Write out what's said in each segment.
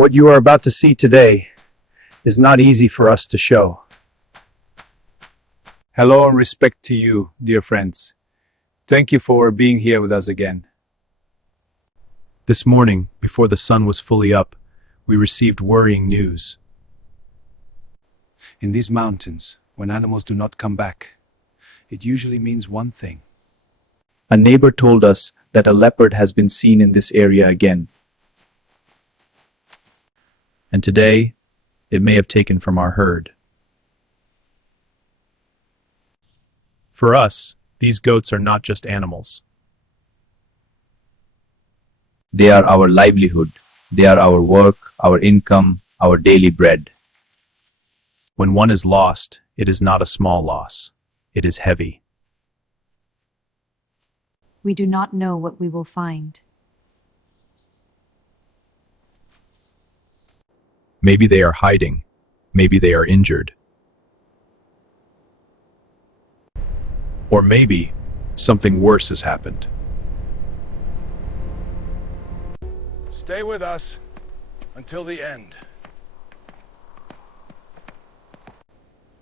What you are about to see today is not easy for us to show. Hello and respect to you, dear friends. Thank you for being here with us again. This morning, before the sun was fully up, we received worrying news. In these mountains, when animals do not come back, it usually means one thing. A neighbor told us that a leopard has been seen in this area again. And today, it may have taken from our herd. For us, these goats are not just animals. They are our livelihood. They are our work, our income, our daily bread. When one is lost, it is not a small loss. It is heavy. We do not know what we will find. Maybe they are hiding. Maybe they are injured. Or maybe something worse has happened. Stay with us until the end.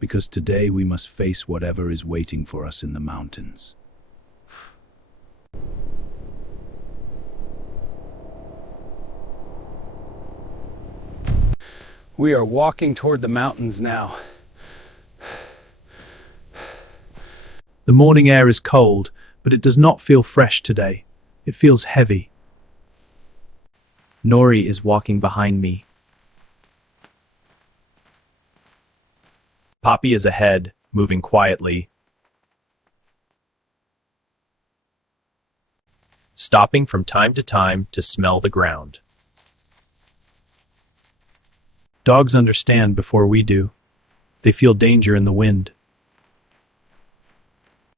Because today we must face whatever is waiting for us in the mountains. We are walking toward the mountains now. The morning air is cold, but it does not feel fresh today. It feels heavy. Nori is walking behind me. Poppy is ahead, moving quietly, stopping from time to time to smell the ground. Dogs understand before we do. They feel danger in the wind.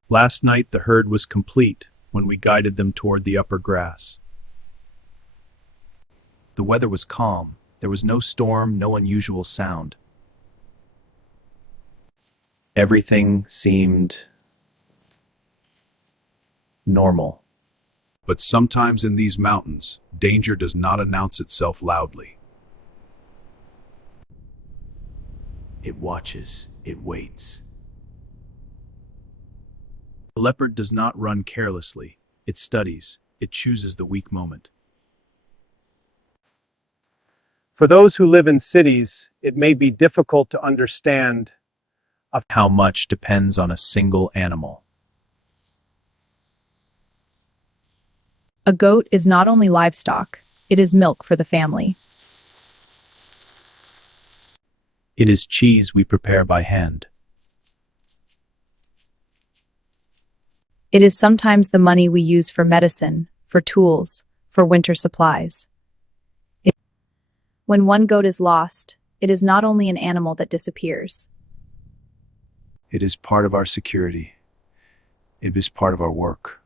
Last night the herd was complete when we guided them toward the upper grass. The weather was calm. There was no storm, no unusual sound. Everything seemed normal. But sometimes in these mountains, danger does not announce itself loudly. It watches, it waits. The leopard does not run carelessly. It studies. It chooses the weak moment. For those who live in cities, it may be difficult to understand of how much depends on a single animal. A goat is not only livestock, it is milk for the family. It is cheese we prepare by hand. It is sometimes the money we use for medicine, for tools, for winter supplies. When one goat is lost, it is not only an animal that disappears. It is part of our security. It is part of our work.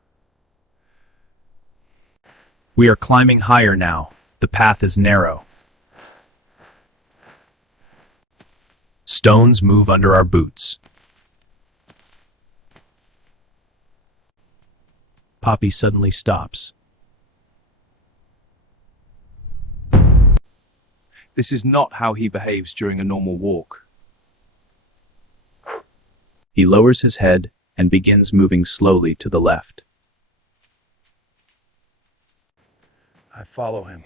We are climbing higher now. The path is narrow. Stones move under our boots. Poppy suddenly stops. This is not how he behaves during a normal walk. He lowers his head and begins moving slowly to the left. I follow him.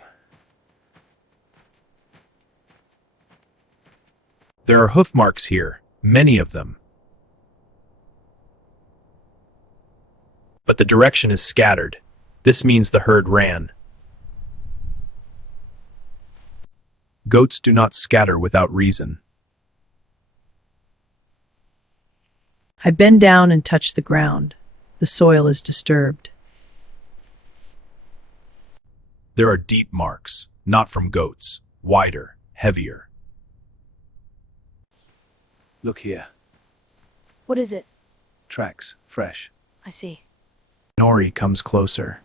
There are hoof marks here, many of them. But the direction is scattered. This means the herd ran. Goats do not scatter without reason. I bend down and touch the ground. The soil is disturbed. There are deep marks, not from goats, wider, heavier. Look here. What is it? Tracks, fresh. I see. Nori comes closer.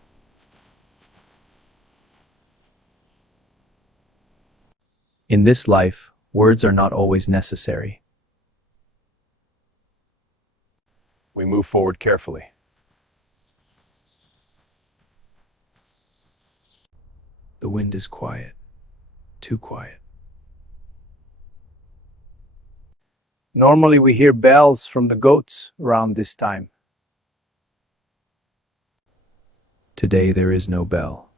In this life, words are not always necessary. We move forward carefully. The wind is quiet. too quiet. Normally we hear bells from the goats around this time. Today there is no bell.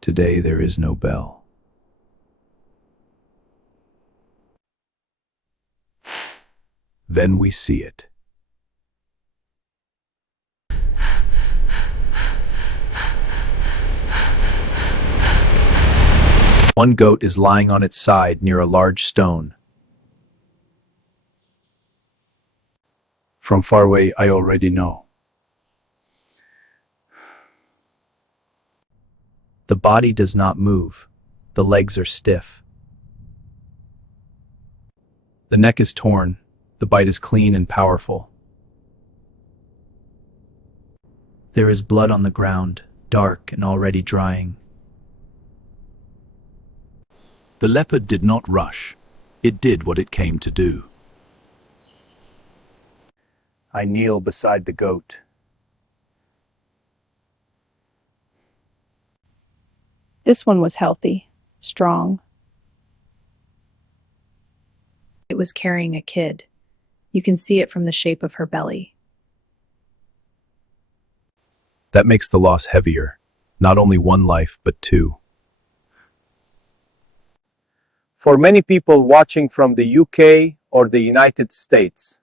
Today there is no bell. Then we see it. One goat is lying on its side near a large stone. From far away, I already know. The body does not move. The legs are stiff. The neck is torn. The bite is clean and powerful. There is blood on the ground, dark and already drying. The leopard did not rush. It did what it came to do. I kneel beside the goat. This one was healthy, strong. It was carrying a kid. You can see it from the shape of her belly. That makes the loss heavier. Not only one life, but two. For many people watching from the UK or the United States,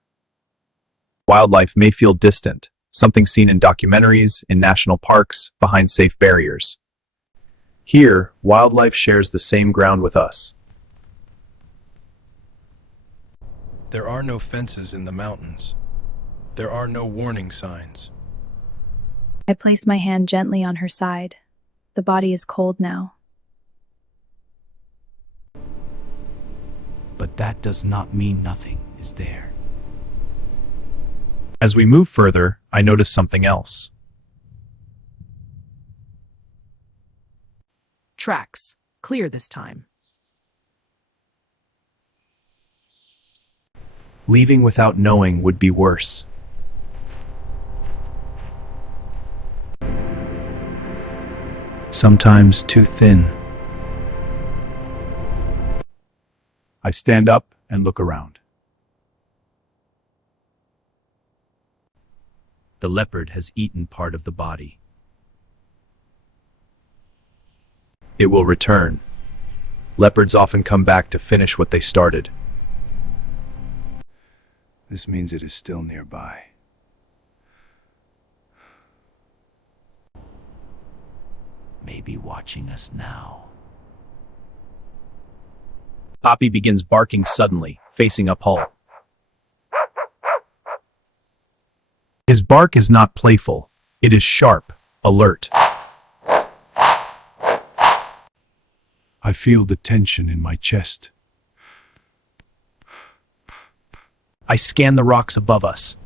wildlife may feel distant, something seen in documentaries, in national parks, behind safe barriers. Here, wildlife shares the same ground with us. There are no fences in the mountains. There are no warning signs. I place my hand gently on her side. The body is cold now. But that does not mean nothing is there. As we move further, I notice something else. Tracks. Clear this time. Leaving without knowing would be worse. Sometimes too thin. I stand up and look around. The leopard has eaten part of the body. It will return. Leopards often come back to finish what they started. This means it is still nearby. Maybe watching us now. Poppy begins barking suddenly, facing up Hull. His bark is not playful. It is sharp, alert. I feel the tension in my chest. I scan the rocks above us.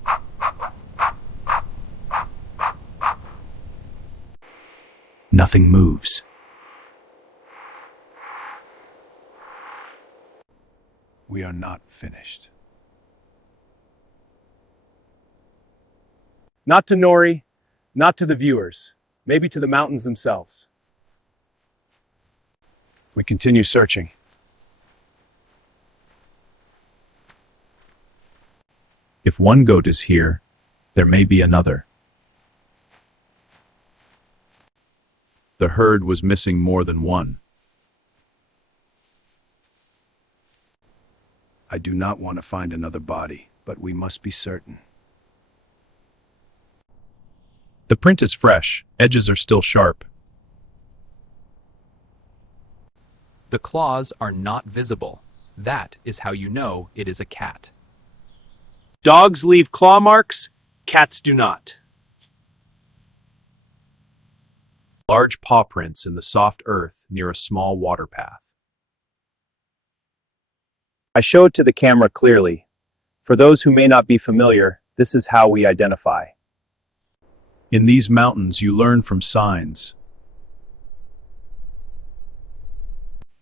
Nothing moves. We are not finished. Not to Nori, not to the viewers, maybe to the mountains themselves. We continue searching. If one goat is here, there may be another. The herd was missing more than one. I do not want to find another body, but we must be certain. The print is fresh, edges are still sharp. The claws are not visible. That is how you know it is a cat. Dogs leave claw marks, cats do not. Large paw prints in the soft earth near a small water path. I show it to the camera clearly. For those who may not be familiar, this is how we identify. In these mountains, you learn from signs.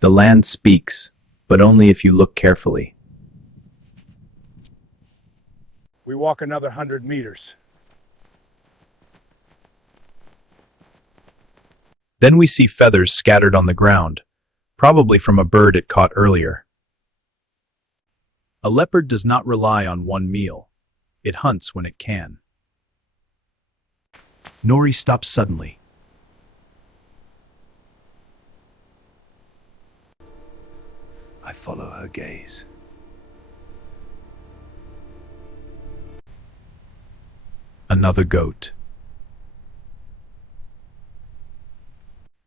The land speaks, but only if you look carefully. We walk another 100 meters. Then we see feathers scattered on the ground, probably from a bird it caught earlier. A leopard does not rely on one meal. It hunts when it can. Nori stops suddenly. I follow her gaze. Another goat.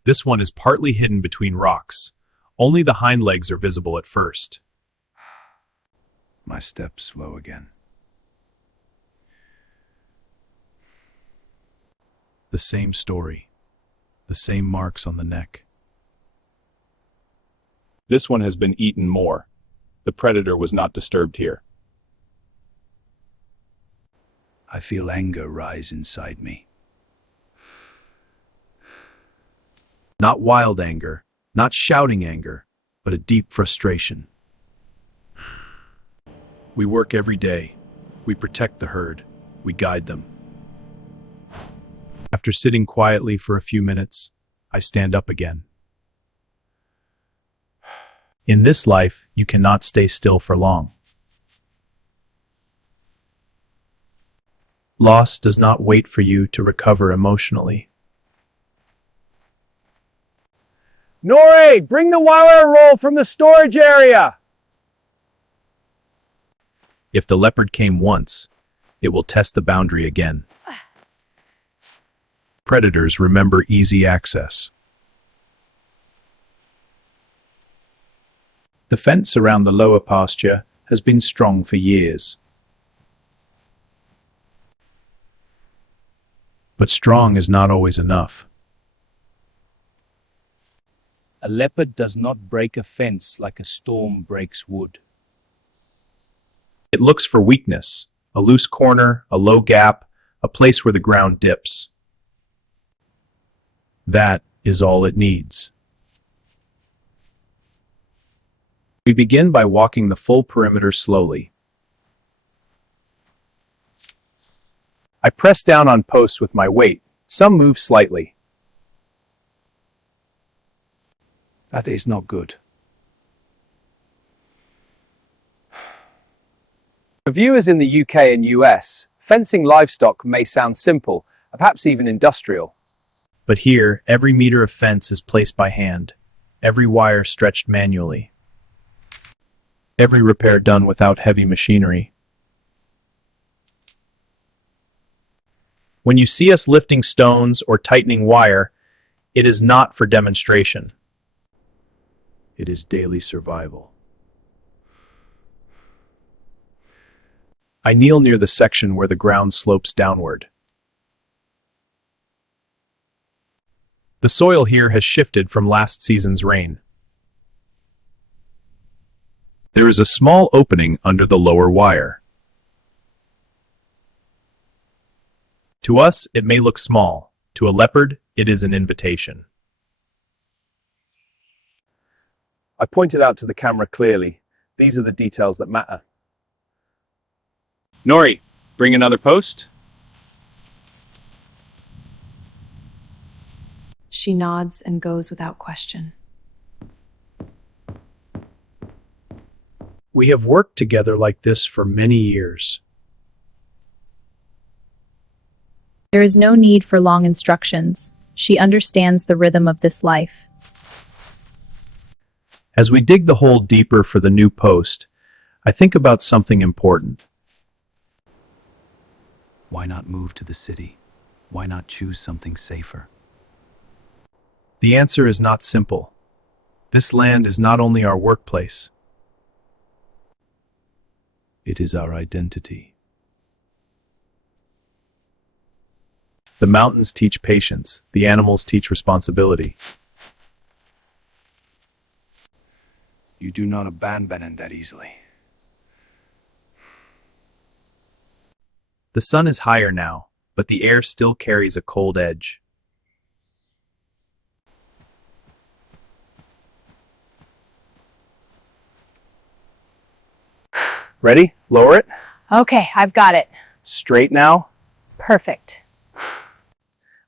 This one is partly hidden between rocks. Only the hind legs are visible at first. My steps slow again. The same story. The same marks on the neck. This one has been eaten more. The predator was not disturbed here. I feel anger rise inside me. Not wild anger, not shouting anger, but a deep frustration. We work every day. We protect the herd. We guide them. After sitting quietly for a few minutes, I stand up again. In this life, you cannot stay still for long. Loss does not wait for you to recover emotionally. Nori, bring the wire roll from the storage area! If the leopard came once, it will test the boundary again. Predators remember easy access. The fence around the lower pasture has been strong for years. But strong is not always enough. A leopard does not break a fence like a storm breaks wood. It looks for weakness, a loose corner, a low gap, a place where the ground dips. That is all it needs. We begin by walking the full perimeter slowly. I press down on posts with my weight. Some move slightly. That is not good. For viewers in the UK and US, fencing livestock may sound simple, perhaps even industrial. But here, every meter of fence is placed by hand, every wire stretched manually, every repair done without heavy machinery. When you see us lifting stones or tightening wire, it is not for demonstration. It is daily survival. I kneel near the section where the ground slopes downward. The soil here has shifted from last season's rain. There is a small opening under the lower wire. To us, it may look small. To a leopard, it is an invitation. I pointed out to the camera clearly. These are the details that matter. Nori, bring another post. She nods and goes without question. We have worked together like this for many years. There is no need for long instructions. She understands the rhythm of this life. As we dig the hole deeper for the new post, I think about something important. Why not move to the city? Why not choose something safer? The answer is not simple. This land is not only our workplace. It is our identity. The mountains teach patience. The animals teach responsibility. You do not abandon that easily. The sun is higher now, but the air still carries a cold edge. Ready? Lower it. Okay, I've got it. Straight now. Perfect.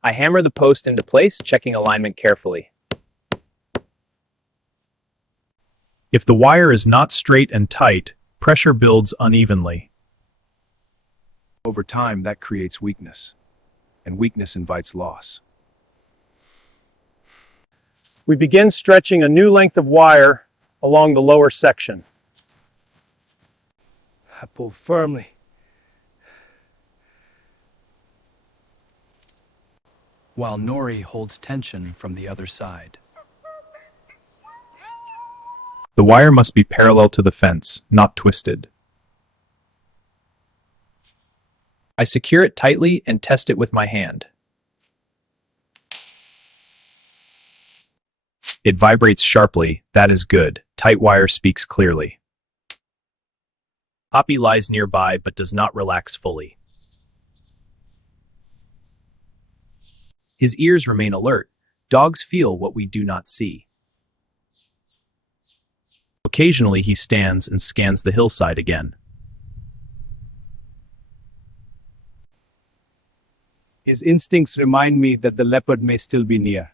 I hammer the post into place, checking alignment carefully. If the wire is not straight and tight, pressure builds unevenly. Over time, that creates weakness, and weakness invites loss. We begin stretching a new length of wire along the lower section. I pull firmly. While Nori holds tension from the other side. The wire must be parallel to the fence, not twisted. I secure it tightly and test it with my hand. It vibrates sharply. That is good. Tight wire speaks clearly. Poppy lies nearby but does not relax fully. His ears remain alert. Dogs feel what we do not see. Occasionally he stands and scans the hillside again. His instincts remind me that the leopard may still be near.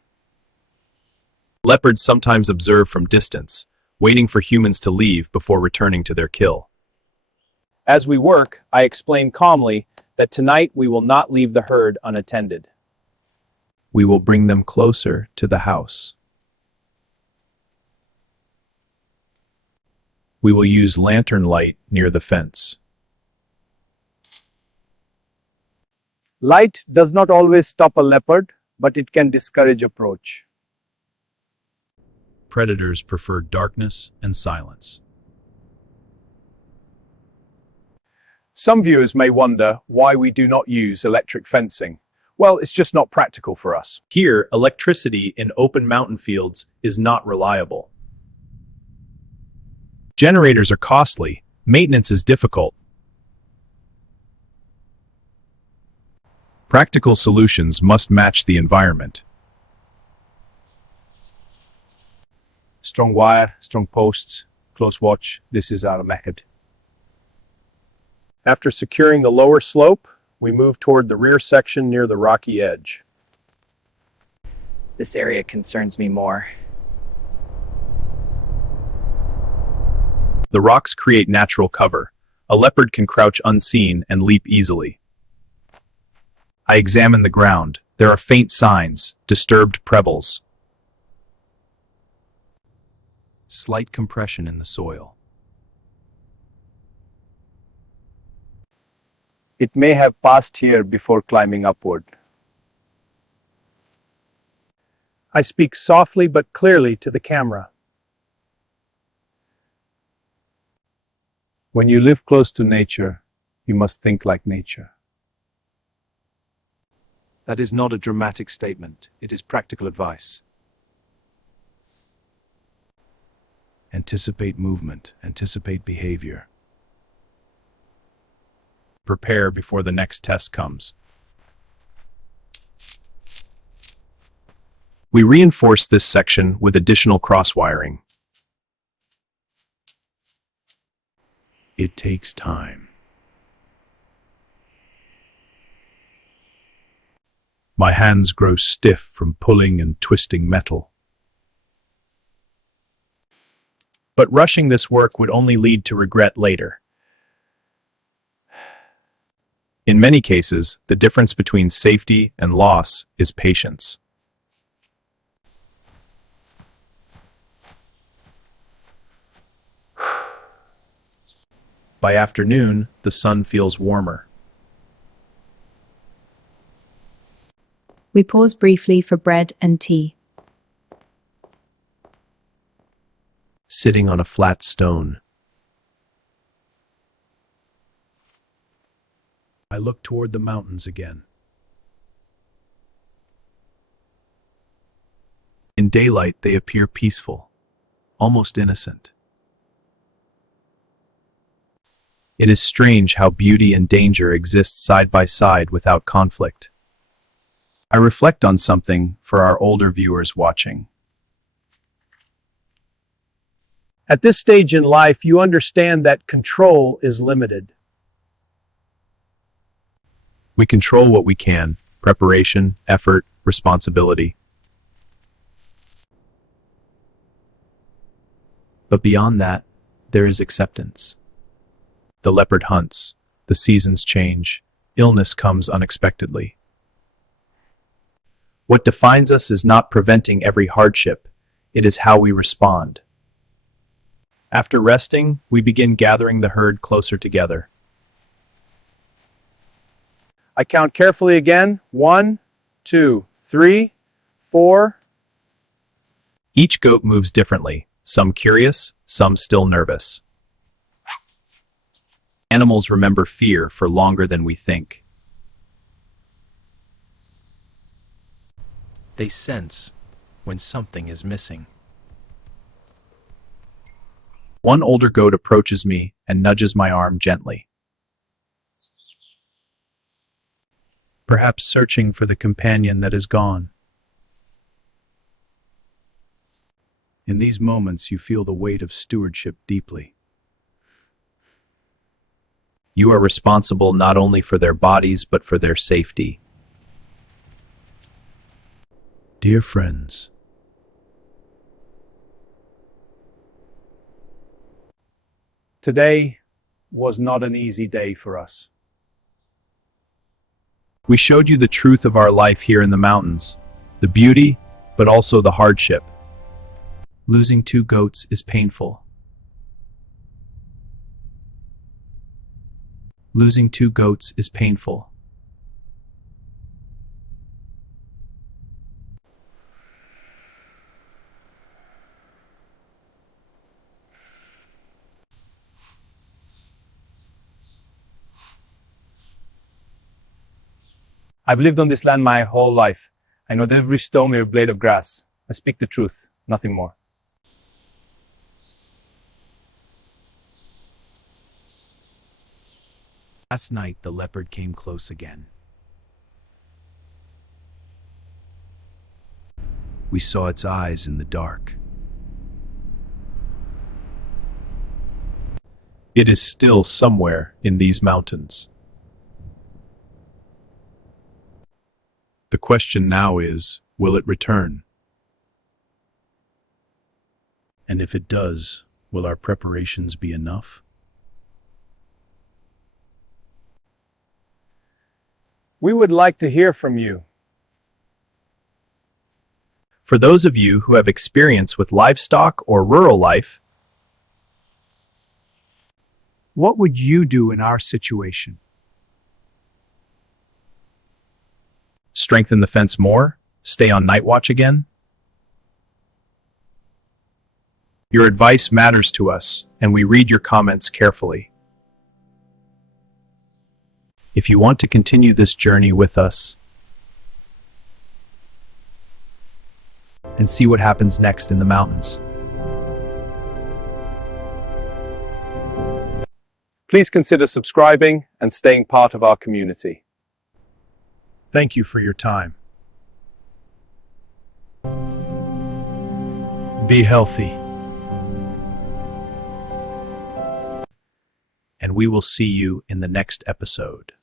Leopards sometimes observe from distance, waiting for humans to leave before returning to their kill. As we work, I explain calmly that tonight we will not leave the herd unattended. We will bring them closer to the house. We will use lantern light near the fence. Light does not always stop a leopard, but it can discourage approach. Predators prefer darkness and silence. Some viewers may wonder why we do not use electric fencing. Well, it's just not practical for us. Here, electricity in open mountain fields is not reliable. Generators are costly. Maintenance is difficult. Practical solutions must match the environment. Strong wire, strong posts, close watch. This is our method. After securing the lower slope, we move toward the rear section near the rocky edge. This area concerns me more. The rocks create natural cover. A leopard can crouch unseen and leap easily. I examine the ground. There are faint signs, disturbed pebbles. Slight compression in the soil. It may have passed here before climbing upward. I speak softly but clearly to the camera. When you live close to nature, you must think like nature. That is not a dramatic statement. It is practical advice. Anticipate movement, anticipate behavior. Prepare before the next test comes. We reinforce this section with additional cross-wiring. It takes time. My hands grow stiff from pulling and twisting metal. But rushing this work would only lead to regret later. In many cases, the difference between safety and loss is patience. By afternoon, the sun feels warmer. We pause briefly for bread and tea. Sitting on a flat stone, I look toward the mountains again. in daylight they appear peaceful, almost innocent. It is strange how beauty and danger exist side by side without conflict. I reflect on something for our older viewers watching. At this stage in life, you understand that control is limited. We control what we can, preparation, effort, responsibility. But beyond that, there is acceptance. The leopard hunts, the seasons change, illness comes unexpectedly. What defines us is not preventing every hardship, it is how we respond. After resting, we begin gathering the herd closer together. I count carefully again. 1, 2, 3, 4. Each goat moves differently, some curious, some still nervous. Animals remember fear for longer than we think. They sense when something is missing. One older goat approaches me and nudges my arm gently. Perhaps searching for the companion that is gone. In these moments, you feel the weight of stewardship deeply. You are responsible not only for their bodies, but for their safety. Dear friends, Today was not an easy day for us. We showed you the truth of our life here in the mountains, the beauty, but also the hardship. Losing 2 goats is painful. Losing 2 goats is painful. I've lived on this land my whole life. I know every stone, every blade of grass. I speak the truth, nothing more. last night the leopard came close again. We saw its eyes in the dark. It is still somewhere in these mountains. The question now is, will it return? And if it does, will our preparations be enough? We would like to hear from you. For those of you who have experience with livestock or rural life, What would you do in our situation? strengthen the fence more, stay on night watch again. Your advice matters to us, and we read your comments carefully. If you want to continue this journey with us and see what happens next in the mountains, Please consider subscribing and staying part of our community. thank you for your time. Be healthy. And we will see you in the next episode.